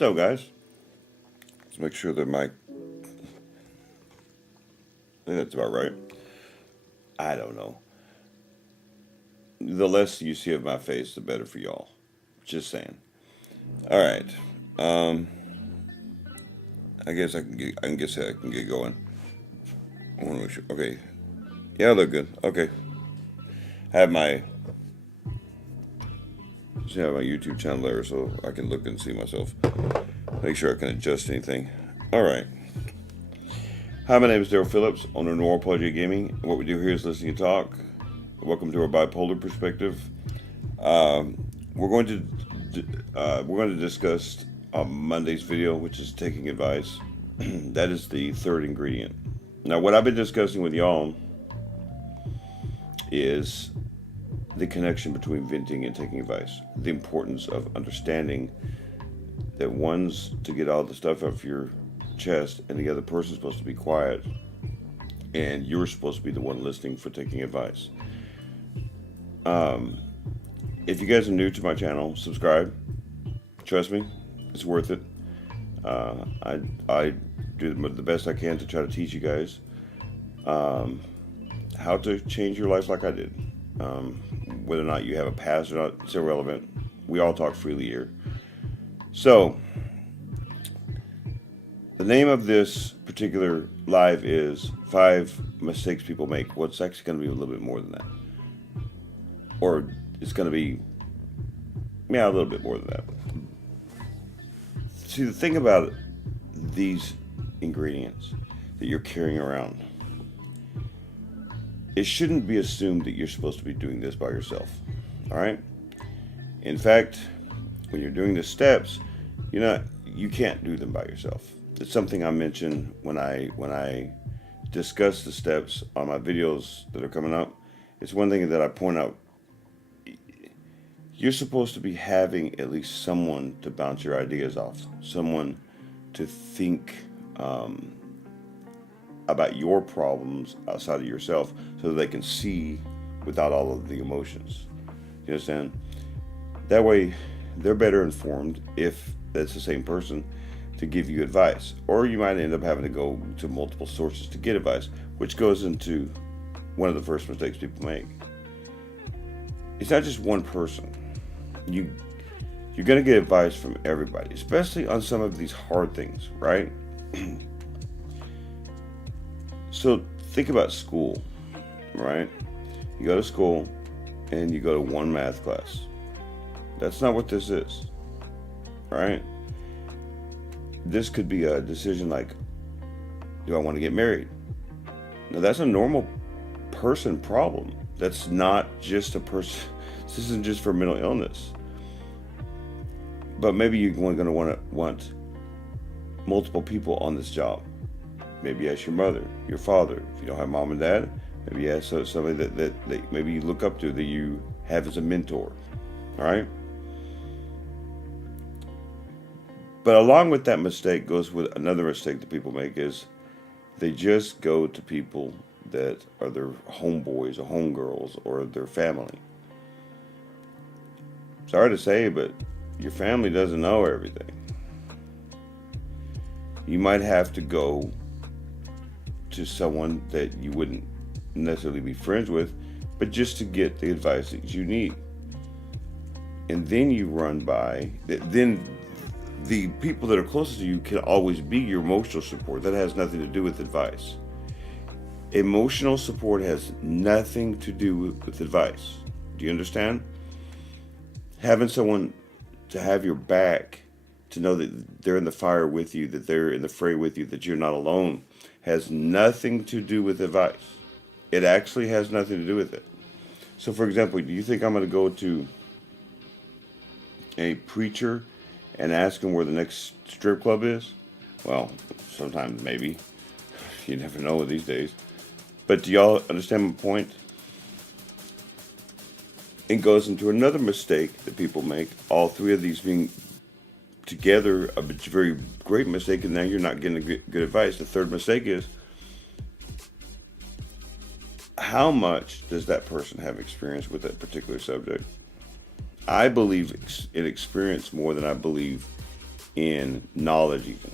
What's up, guys? Let's make sure that I think that's about right. I don't know. The less you see of my face, the better for y'all. Just saying. All right. I guess I can get going. I want to make sure. Okay. Yeah, I look good. Okay. I have my YouTube channel there, so I can look and see myself. Make sure I can adjust anything. All right. Hi, my name is Daryl Phillips, owner of Noir Apology Gaming. What we do here is listen and talk. Welcome to our bipolar perspective. We're going to discuss Monday's video, which is taking advice. That is the third ingredient. Now, what I've been discussing with y'all is the connection between venting and taking advice. The importance of understanding that one's to get all the stuff off your chest, and the other person's supposed to be quiet, and you're supposed to be the one listening for taking advice. If you guys are new to my channel, subscribe. Trust me, it's worth it. I do the best I can to try to teach you guys how to change your life like I did. Whether or not you have a past or not, it's irrelevant. We all talk freely here. So, the name of this particular live is 5 mistakes people make. Well, it's actually going to be a little bit more than that. Or it's going to be, a little bit more than that. See, the thing about these ingredients that you're carrying around, it shouldn't be assumed that you're supposed to be doing this by yourself. All right? In fact, when you're doing the steps, you can't do them by yourself. It's something I mention when I discuss the steps on my videos that are coming up. It's one thing that I point out. You're supposed to be having at least someone to bounce your ideas off, someone to think about your problems outside of yourself, so that they can see without all of the emotions. You understand? That way, they're better informed, if that's the same person, to give you advice. Or you might end up having to go to multiple sources to get advice, which goes into one of the first mistakes people make. It's not just one person. You're going to get advice from everybody, especially on some of these hard things, right? So think about school, right? You go to school and you go to one math class. That's not what this is, right? This could be a decision like, do I want to get married? Now, that's a normal person problem. That's not just a person. This isn't just for mental illness. But maybe you're going to want multiple people on this job. Maybe ask your mother, your father. If you don't have mom and dad, maybe ask somebody that maybe you look up to, that you have as a mentor. All right? But along with that mistake goes with another mistake that people make, is they just go to people that are their homeboys or homegirls or their family. Sorry to say, but your family doesn't know everything. You might have to go to someone that you wouldn't necessarily be friends with, but just to get the advice that you need. And then you run by, then the people that are closest to you can always be your emotional support. That has nothing to do with advice. Emotional support has nothing to do with advice. Do you understand? Having someone to have your back to know that they're in the fire with you, that they're in the fray with you, that you're not alone, has nothing to do with advice. It actually has nothing to do with it. So, for example, do you think I'm going to go to a preacher and ask him where the next strip club is? Well, sometimes maybe. You never know these days. But do y'all understand my point? It goes into another mistake that people make. All three of these being together a very great mistake, and now you're not getting good advice. The third mistake is, how much does that person have experience with that particular subject? I believe in experience more than I believe in knowledge even.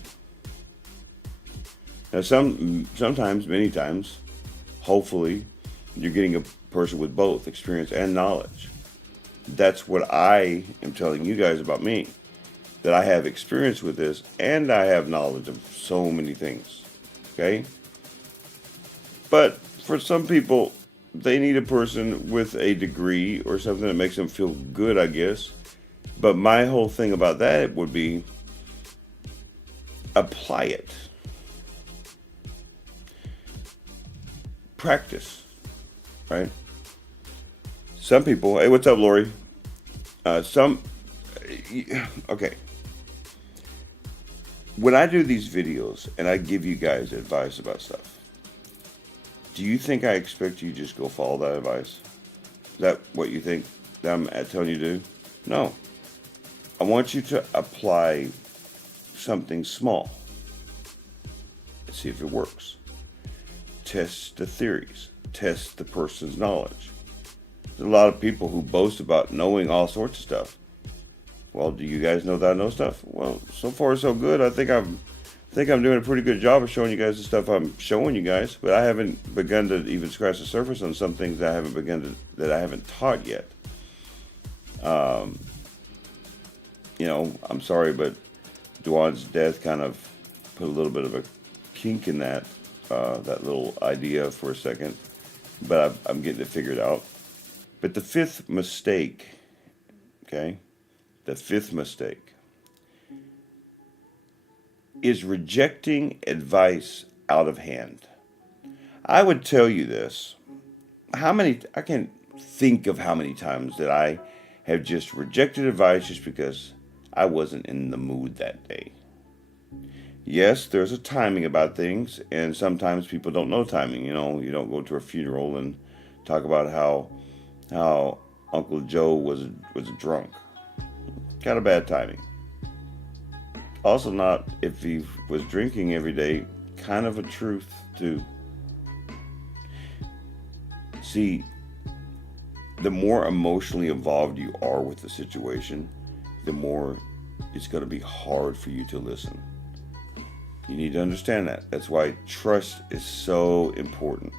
Now sometimes, many times, hopefully, you're getting a person with both experience and knowledge. That's what I am telling you guys about me. That I have experience with this and I have knowledge of so many things. Okay? But for some people, they need a person with a degree or something that makes them feel good, I guess. But my whole thing about that would be apply it. Practice. Right? Some people, hey, what's up, Lori? Okay. When I do these videos and I give you guys advice about stuff, do you think I expect you to just go follow that advice? Is that what you think that I'm telling you to do? No. I want you to apply something small. Let's see if it works. Test the theories. Test the person's knowledge. There's a lot of people who boast about knowing all sorts of stuff. Well, do you guys know that I know stuff? Well, so far so good. I think I'm doing a pretty good job of showing you guys the stuff I'm showing you guys, but I haven't begun to even scratch the surface on some things that I haven't taught yet. I'm sorry, but Duan's death kind of put a little bit of a kink in that little idea for a second, but I'm getting it figured out. But the fifth mistake, okay, is rejecting advice out of hand. I would tell you this. I can't think of how many times that I have just rejected advice just because I wasn't in the mood that day. Yes, there's a timing about things, and sometimes people don't know timing. You don't go to a funeral and talk about how Uncle Joe was a drunk. Kind of bad timing. Also, not if he was drinking every day, kind of a truth too. See, the more emotionally involved you are with the situation, the more it's going to be hard for you to listen. You need to understand that. That's why trust is so important.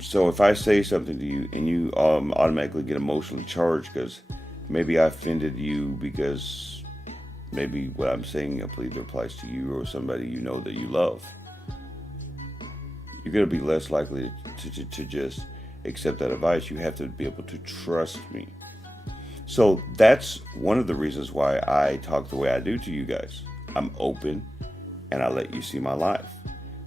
So if I say something to you and you automatically get emotionally charged because maybe I offended you because maybe what I'm saying applies to you or somebody you know that you love, you're going to be less likely to just accept that advice. You have to be able to trust me. So that's one of the reasons why I talk the way I do to you guys. I'm open and I let you see my life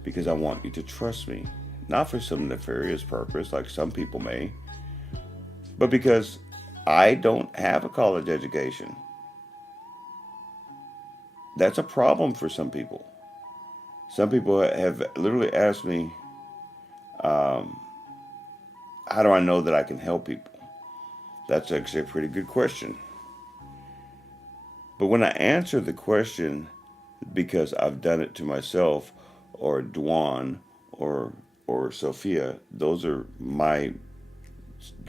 because I want you to trust me. Not for some nefarious purpose like some people may, but because I don't have a college education. That's a problem for some people. Some people have literally asked me, how do I know that I can help people? That's actually a pretty good question. But when I answer the question, because I've done it to myself, or Duan, or Sophia, Duan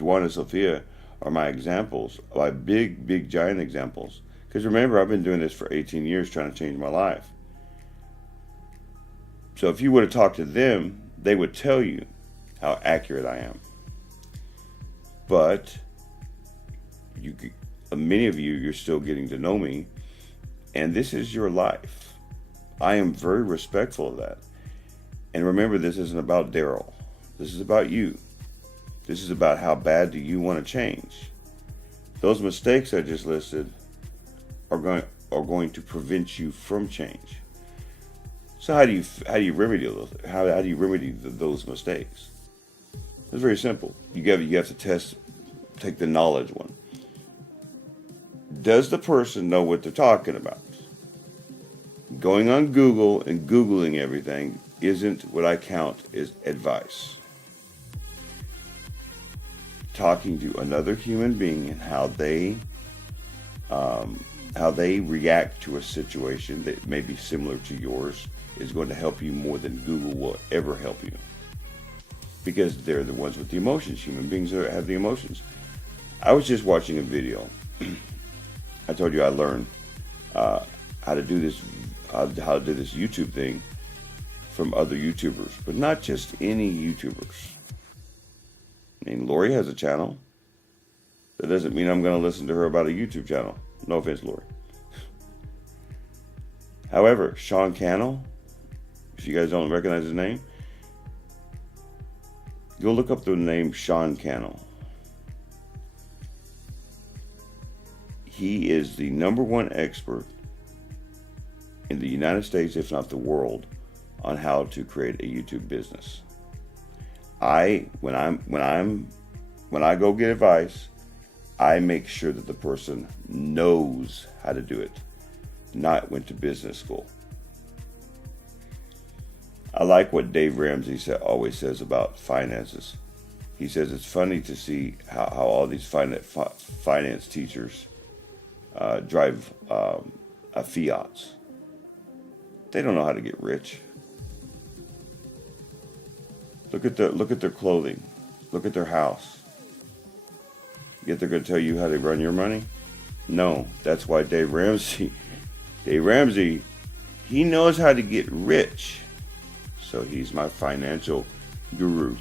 and Sophia are my examples, my big, giant examples. Because remember, I've been doing this for 18 years trying to change my life. So if you would have talked to them, they would tell you how accurate I am. But many of you're still getting to know me, and this is your life. I am very respectful of that. And remember, this isn't about Daryl. This is about you. This is about how bad do you want to change. Those mistakes I just listed are going to prevent you from change. So how do you remedy those? How do you remedy those mistakes? It's very simple. You have to take the knowledge one. Does the person know what they're talking about? Going on Google and Googling everything isn't what I count as advice. Talking to another human being and how they react to a situation that may be similar to yours is going to help you more than Google will ever help you. Because they're the ones with the emotions. Human beings have the emotions. I was just watching a video. I told you I learned how to do this YouTube thing from other YouTubers, but not just any YouTubers. I mean, Lori has a channel. That doesn't mean I'm going to listen to her about a YouTube channel. No offense, Lori. However, Sean Cannell, if you guys don't recognize his name, go look up the name Sean Cannell. He is the #1 expert in the United States, if not the world, on how to create a YouTube business. When I go get advice, I make sure that the person knows how to do it, not went to business school. I like what Dave Ramsey always says about finances. He says it's funny to see how all these finance teachers drive Fiats. They don't know how to get rich. Look at their clothing. Look at their house. Yet they're going to tell you how to run your money? No, that's why Dave Ramsey, he knows how to get rich. So he's my financial guru.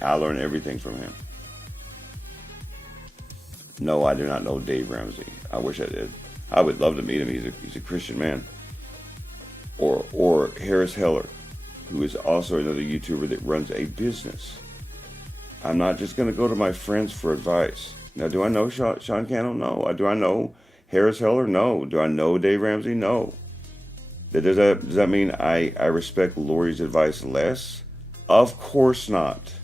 I learn everything from him. No, I do not know Dave Ramsey. I wish I did. I would love to meet him. He's a Christian man. Or Harris Heller, who is also another YouTuber that runs a business. I'm not just going to go to my friends for advice. Now, do I know Sean Cannell? No. Do I know Harris Heller? No. Do I know Dave Ramsey? No. Does that mean I respect Lori's advice less? Of course not.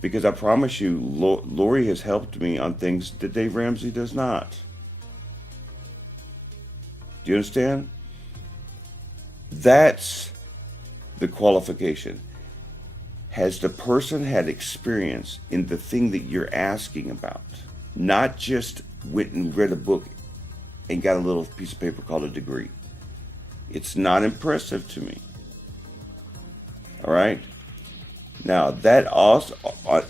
Because I promise you, Lori has helped me on things that Dave Ramsey does not. Do you understand? That's the qualification. Has the person had experience in the thing that you're asking about? Not just went and read a book and got a little piece of paper called a degree. It's not impressive to me. All right? Now, that also,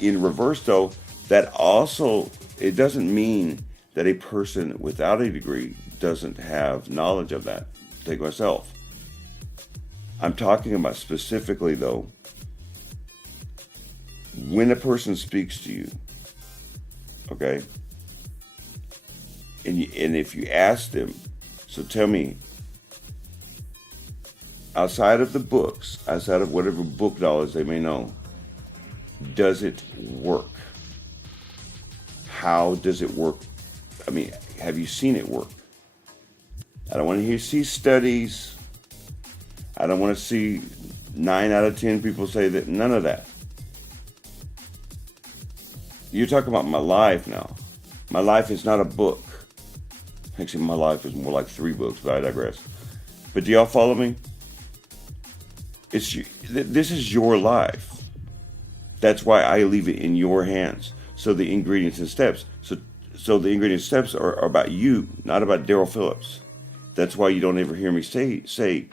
in reverse though, that also, it doesn't mean that a person without a degree doesn't have knowledge of that. Take myself. I'm talking about specifically though, when a person speaks to you, okay, and if you ask them, so tell me, outside of the books, outside of whatever book knowledge they may know, does it work? How does it work? I mean, have you seen it work? I don't want to see studies. I don't want to see 9 out of 10 people say that. None of that. You're talking about my life now. My life is not a book. Actually, my life is more like 3 books, but I digress. But do y'all follow me? This is your life. That's why I leave it in your hands. So the ingredients and steps. So the ingredient steps are about you, not about Daryl Phillips. That's why you don't ever hear me say,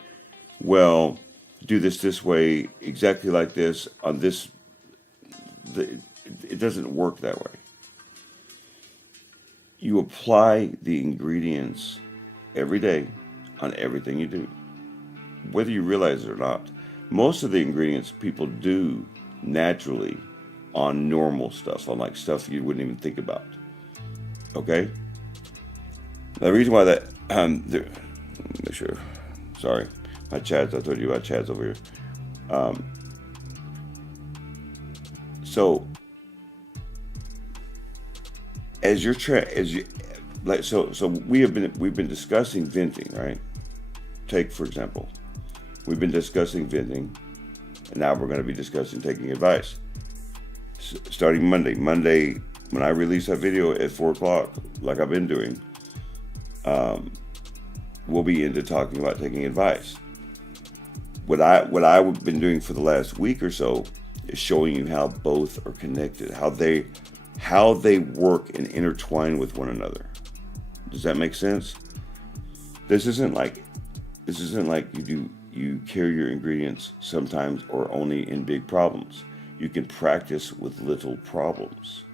well, do this way, exactly like this, on this. It doesn't work that way. You apply the ingredients every day on everything you do, whether you realize it or not. Most of the ingredients people do naturally on normal stuff, on like stuff you wouldn't even think about. Okay? The reason why that, make sure, sorry, my Chads, I told you about Chads over here. So, so we've been discussing venting, right? Take, for example, we've been discussing venting, and now we're going to be discussing taking advice. Starting Monday, when I release that video at 4 o'clock, like I've been doing, we'll be into talking about taking advice. What I've been doing for the last week or so is showing you how both are connected, how they work and intertwine with one another. Does that make sense? This isn't like you carry your ingredients sometimes or only in big problems. You can practice with little problems.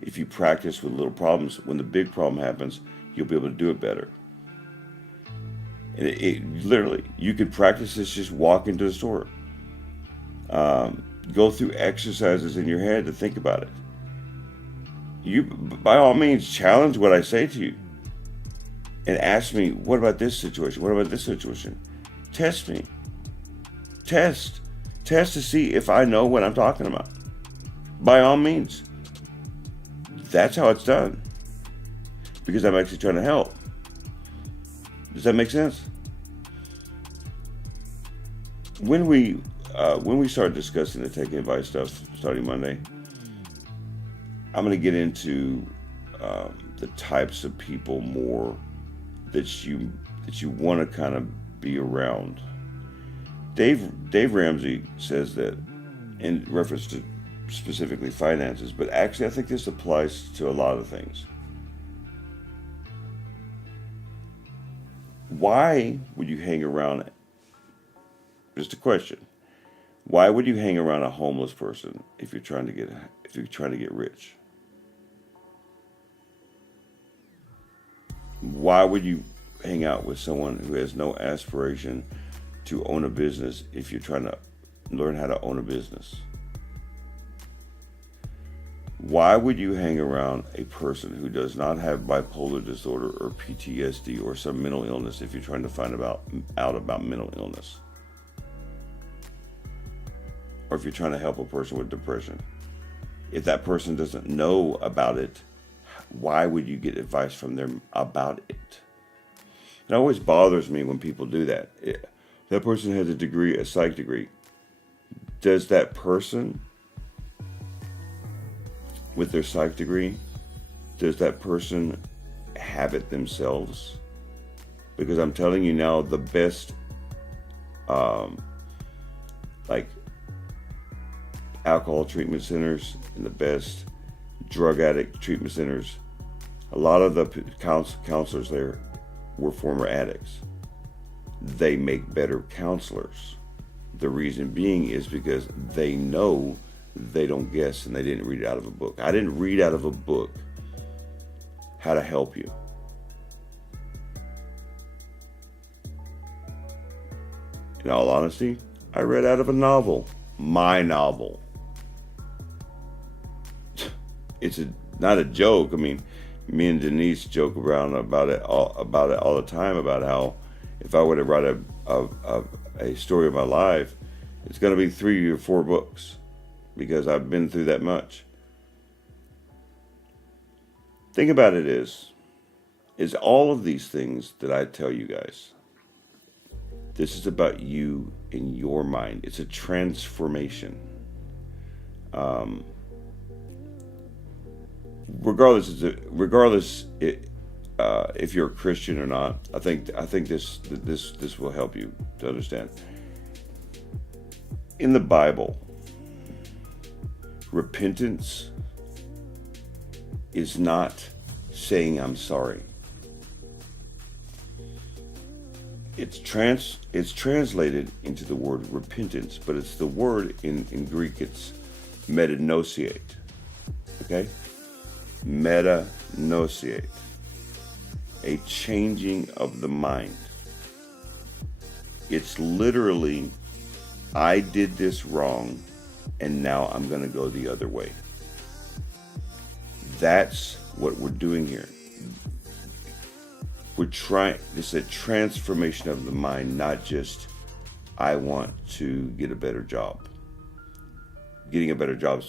If you practice with little problems, when the big problem happens, you'll be able to do it better. And it literally, you could practice this just walk into the store. Go through exercises in your head to think about it. You, by all means, challenge what I say to you. And ask me, what about this situation? What about this situation? Test me. Test to see if I know what I'm talking about. By all means. That's how it's done. Because I'm actually trying to help. Does that make sense? When we start discussing the taking advice stuff starting Monday, I'm going to get into the types of people more that you want to kind of be around. Dave Ramsey says that in reference to specifically finances, but actually I think this applies to a lot of things. Why would you hang around, just a question, why would you hang around a homeless person if you're trying to get rich? Why would you hang out with someone who has no aspiration to own a business if you're trying to learn how to own a business? Why would you hang around a person who does not have bipolar disorder or PTSD or some mental illness if you're trying to find out about mental illness? Or if you're trying to help a person with depression? If that person doesn't know about it, why would you get advice from them about it? It always bothers me when people do that. That person has a psych degree. Does that person with their psych degree, does that person have it themselves? Because I'm telling you now, the best, like alcohol treatment centers and the best drug addict treatment centers, a lot of the counselors there were former addicts. They make better counselors. The reason being is because they know, they don't guess, and they didn't read it out of a book. I didn't read out of a book how to help you. In all honesty, I read out of a novel, my novel. It's not a joke. I mean, me and Denise joke around about it all the time, about how if I were to write a story of my life, it's going to be 3 or 4 books, because I've been through that much. Think about it is all of these things that I tell you guys, this is about you in your mind. It's a transformation. Regardless if you're a Christian or not, I think this will help you to understand. In the Bible, repentance is not saying I'm sorry. It's translated into the word repentance, but it's the word in Greek, it's metanossiate. Okay? Metanossiate. A changing of the mind. It's literally, I did this wrong, and now I'm going to go the other way. That's what we're doing here. It's a transformation of the mind, not just, I want to get a better job. Getting a better job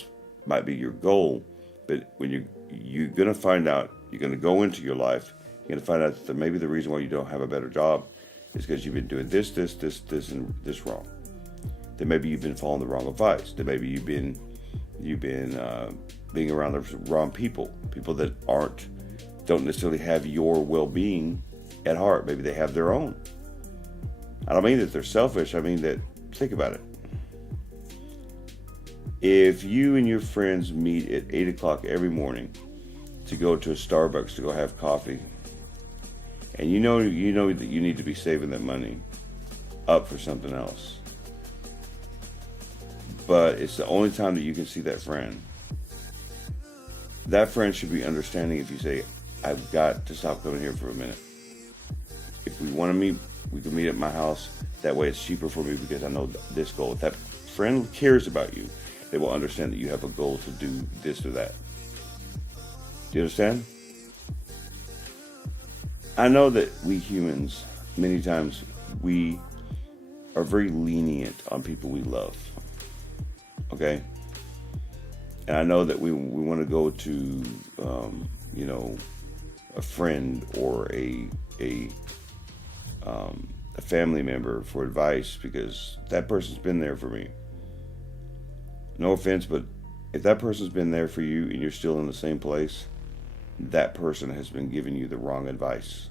might be your goal, but when you're going to find out, You're going to go into your life. You're going to find out that maybe the reason why you don't have a better job is because you've been doing this, and this wrong. That maybe you've been following the wrong advice. That maybe you've been being around the wrong people that don't necessarily have your well-being at heart. Maybe they have their own. I don't mean that they're selfish. I mean that, think about it. If you and your friends meet at 8 o'clock every morning to go to a Starbucks to go have coffee, and you know that you need to be saving that money up for something else, but it's the only time that you can see that friend should be understanding if you say, I've got to stop coming here for a minute. If we want to meet, we can meet at my house. That way it's cheaper for me because I know this goal. If that friend cares about you, they will understand that you have a goal to do this or that. Do you understand? I know that we humans, many times, we are very lenient on people we love. Okay? And I know that we want to go to, a friend or a family member for advice because that person's been there for me. No offense, but if that person's been there for you and you're still in the same place, that person has been giving you the wrong advice.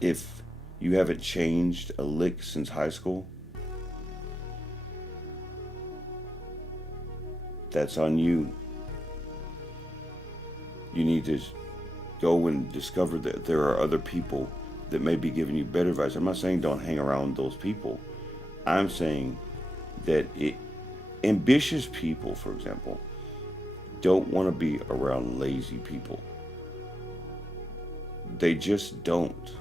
If you haven't changed a lick since high school, that's on you. You need to go and discover that there are other people that may be giving you better advice. I'm not saying don't hang around those people. I'm saying that ambitious people, for example, don't want to be around lazy people. They just don't.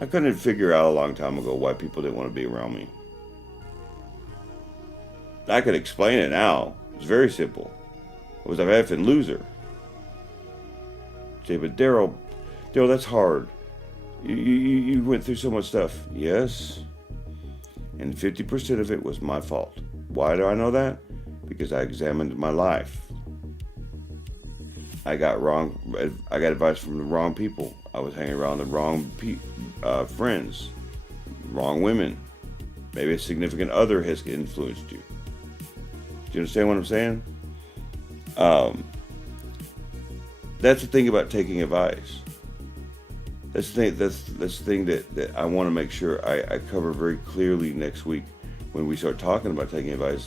I couldn't figure out a long time ago why people didn't want to be around me. I could explain it now. It's very simple. I was a effing loser. Say, but Daryl, that's hard. You went through so much stuff. Yes. And 50% of it was my fault. Why do I know that? Because I examined my life. I got advice from the wrong people. I was hanging around the wrong friends, wrong women. Maybe a significant other has influenced you. Do you understand what I'm saying? That's the thing about taking advice. That's the thing that I want to make sure I cover very clearly next week when we start talking about taking advice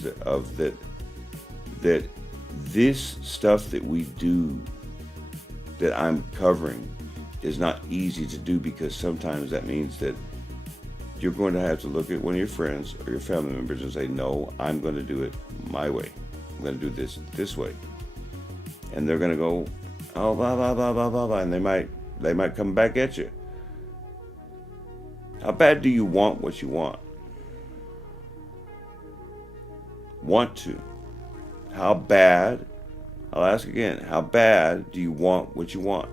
that this stuff that we do that I'm covering is not easy to do, because sometimes that means that you're going to have to look at one of your friends or your family members and say, no, I'm going to do it my way. I'm going to do this way. And they're going to go, oh, blah, blah, blah, blah, blah, blah, and they might come back at you. How bad do you want what you want? Want to. How bad, I'll ask again, how bad do you want what you want?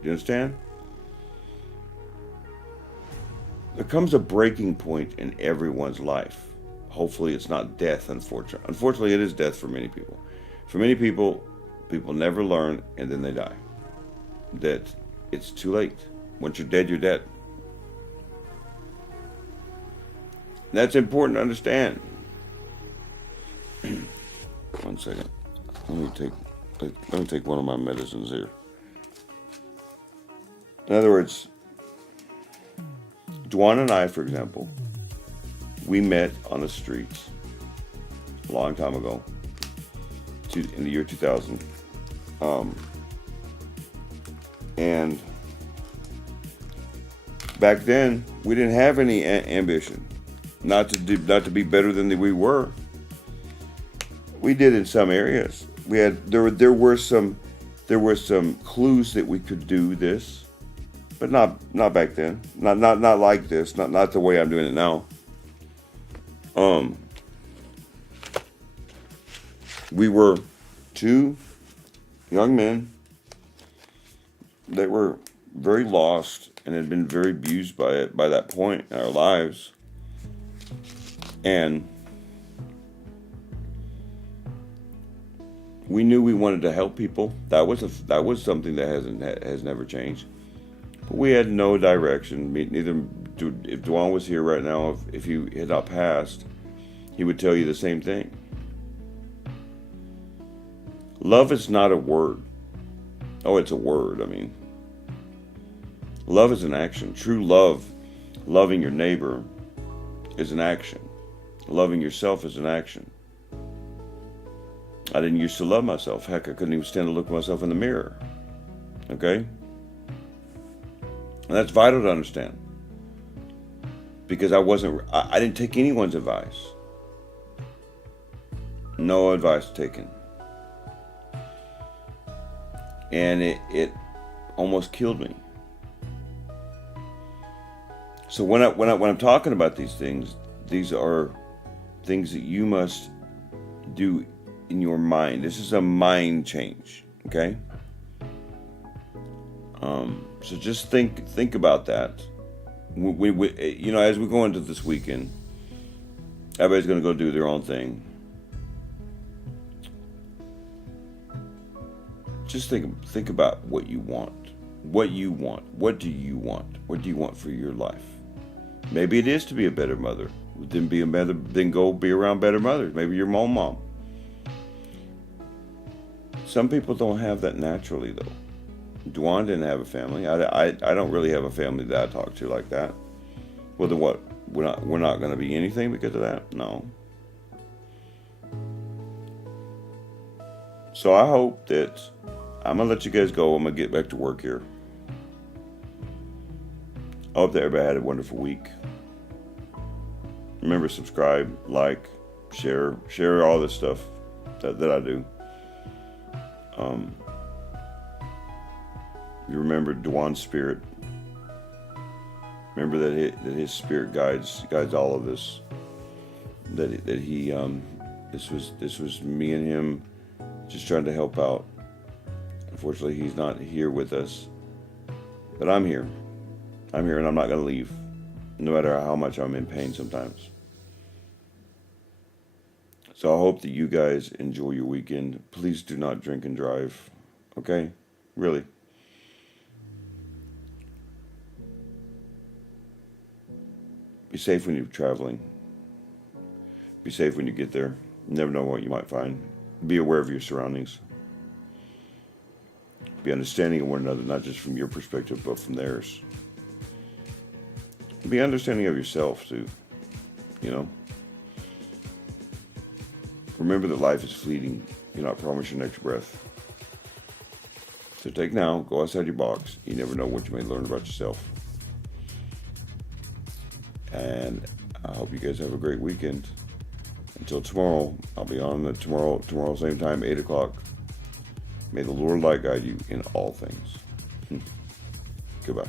Do you understand? There comes a breaking point in everyone's life. Hopefully it's not death, unfortunately. Unfortunately, it is death for many people. For many people, people never learn and then they die. That it's too late. Once you're dead, you're dead. That's important to understand. 1 second. Let me take one of my medicines here. In other words, Dwan and I, for example, we met on the streets a long time ago, in the year 2000. And back then, we didn't have any ambition, not to be better than we were. We did in some areas. There were some clues that we could do this, but not back then. Not like this. Not the way I'm doing it now. We were two young men that were very lost and had been very abused by it by that point in our lives. And We knew we wanted to help people. That was something that has never changed. But we had no direction. Neither if Dwan was here right now, if he had not passed, he would tell you the same thing. Love is not a word. Oh, it's a word. I mean, love is an action. True love, loving your neighbor, is an action. Loving yourself is an action. I didn't used to love myself. Heck, I couldn't even stand to look at myself in the mirror. Okay? And that's vital to understand. Because I didn't take anyone's advice. No advice taken. And it almost killed me. So when I'm talking about these things, these are things that you must do in your mind. This is a mind change, okay? So just think about that. We as we go into this weekend, everybody's going to go do their own thing. Just think about what you want. What you want. What do you want? What do you want for your life? Maybe it is to be a better mother. Then go be around better mothers. Maybe your mom. Some people don't have that naturally, though. Dwan didn't have a family. I don't really have a family that I talk to like that. Well, then what? We're not going to be anything because of that? No. So I hope that I'm going to let you guys go. I'm going to get back to work here. I hope that everybody had a wonderful week. Remember, subscribe, like, share all this stuff that I do. You remember Dwan's spirit. Remember that his spirit guides all of this. That he this was me and him just trying to help out. Unfortunately, he's not here with us, but I'm here. I'm here, and I'm not going to leave, no matter how much I'm in pain sometimes. So I hope that you guys enjoy your weekend. Please do not drink and drive, okay? Really. Be safe when you're traveling. Be safe when you get there. You never know what you might find. Be aware of your surroundings. Be understanding of one another, not just from your perspective, but from theirs. Be understanding of yourself, too. You know? Remember that life is fleeting. You're not promised your next breath. So take now, go outside your box. You never know what you may learn about yourself. And I hope you guys have a great weekend. Until tomorrow, I'll be on tomorrow same time, 8 o'clock. May the Lord light guide you in all things. Goodbye.